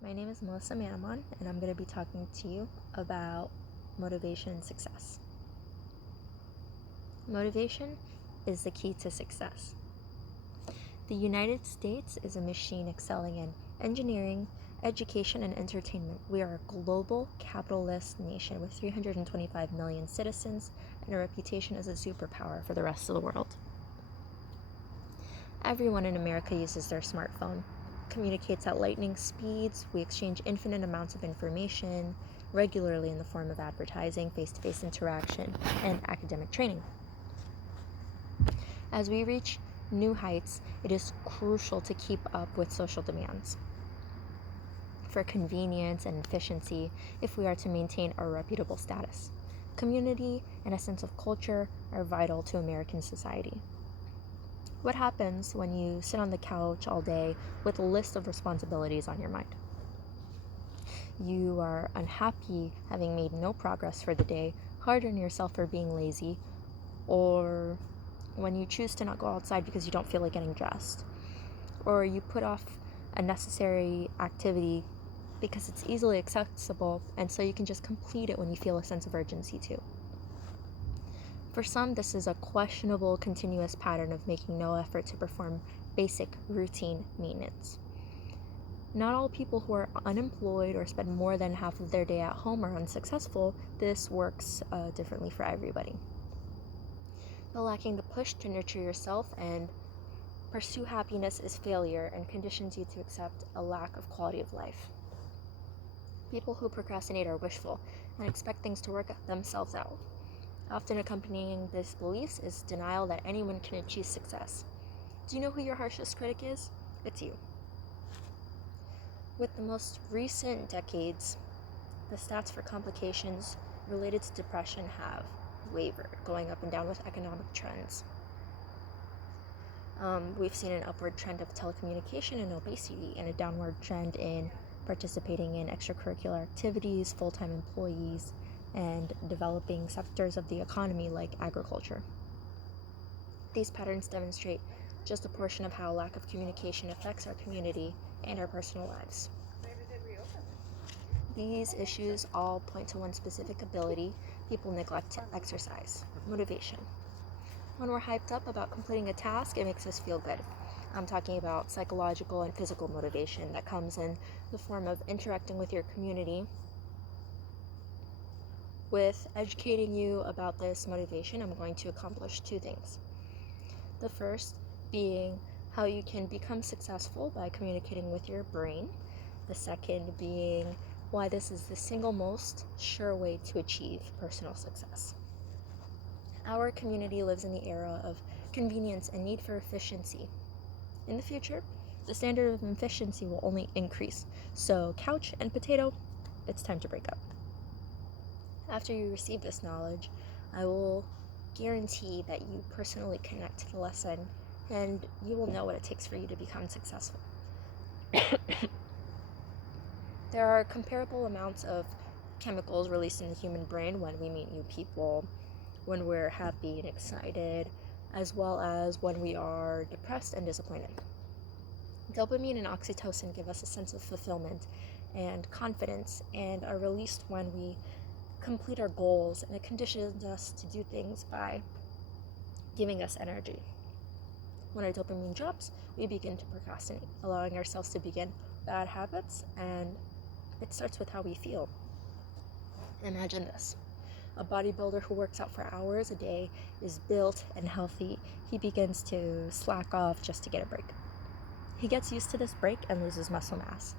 My name is Melissa Manamon, and I'm going to be talking to you about motivation and success. Motivation is the key to success. The United States is a machine excelling in engineering, education, and entertainment. We are a global capitalist nation with 325 million citizens and a reputation as a superpower for the rest of the world. Everyone in America uses their smartphone, communicates at lightning speeds, we exchange infinite amounts of information regularly in the form of advertising, face-to-face interaction, and academic training. As we reach new heights, it is crucial to keep up with social demands for convenience and efficiency if we are to maintain our reputable status. Community and a sense of culture are vital to American society. What happens when you sit on the couch all day with a list of responsibilities on your mind? You are unhappy having made no progress for the day, hard on yourself for being lazy, or when you choose to not go outside because you don't feel like getting dressed, or you put off a necessary activity because it's easily accessible and so you can just complete it when you feel a sense of urgency too. For some, this is a questionable continuous pattern of making no effort to perform basic routine maintenance. Not all people who are unemployed or spend more than half of their day at home are unsuccessful. This works differently for everybody. But lacking the push to nurture yourself and pursue happiness is failure and conditions you to accept a lack of quality of life. People who procrastinate are wishful and expect things to work themselves out. Often accompanying these beliefs is denial that anyone can achieve success. Do you know who your harshest critic is? It's you. With the most recent decades, the stats for complications related to depression have wavered, going up and down with economic trends. We've seen an upward trend of telecommunication and obesity, and a downward trend in participating in extracurricular activities, full-time employees, and developing sectors of the economy like agriculture. These patterns demonstrate just a portion of how lack of communication affects our community and our personal lives. These issues all point to one specific ability people neglect to exercise: motivation. When we're hyped up about completing a task, it makes us feel good. I'm talking about psychological and physical motivation that comes in the form of interacting with your community. With educating you about this motivation, I'm going to accomplish two things. The first being how you can become successful by communicating with your brain. The second being why this is the single most sure way to achieve personal success. Our community lives in the era of convenience and need for efficiency. In the future, the standard of efficiency will only increase. So, couch and potato, it's time to break up. After you receive this knowledge, I will guarantee that you personally connect to the lesson and you will know what it takes for you to become successful. There are comparable amounts of chemicals released in the human brain when we meet new people, when we're happy and excited, as well as when we are depressed and disappointed. Dopamine and oxytocin give us a sense of fulfillment and confidence and are released when we complete our goals, and it conditions us to do things by giving us energy. When our dopamine drops, we begin to procrastinate, allowing ourselves to begin bad habits, and it starts with how we feel. Imagine this. A bodybuilder who works out for hours a day is built and healthy. He begins to slack off just to get a break. He gets used to this break and loses muscle mass.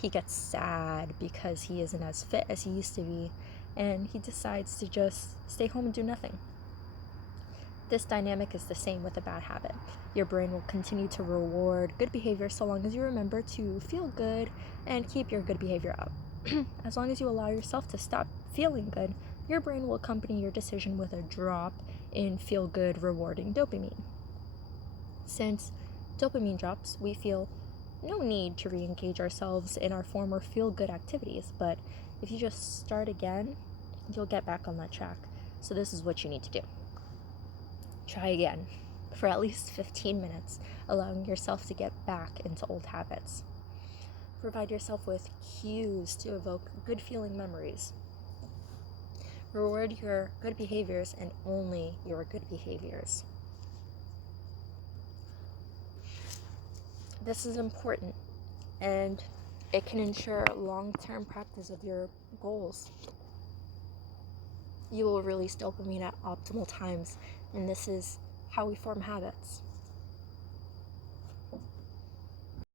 He gets sad because he isn't as fit as he used to be, and he decides to just stay home and do nothing. This dynamic is the same with a bad habit. Your brain will continue to reward good behavior so long as you remember to feel good and keep your good behavior up. As long as you allow yourself to stop feeling good, your brain will accompany your decision with a drop in feel-good, rewarding dopamine. Since dopamine drops, we feel no need to re-engage ourselves in our former feel-good activities, but if you just start again, you'll get back on that track. So this is what you need to do. Try again for at least 15 minutes, allowing yourself to get back into old habits. Provide yourself with cues to evoke good feeling memories. Reward your good behaviors and only your good behaviors. This is important, and it can ensure long-term practice of your goals. You will release dopamine at optimal times, and this is how we form habits.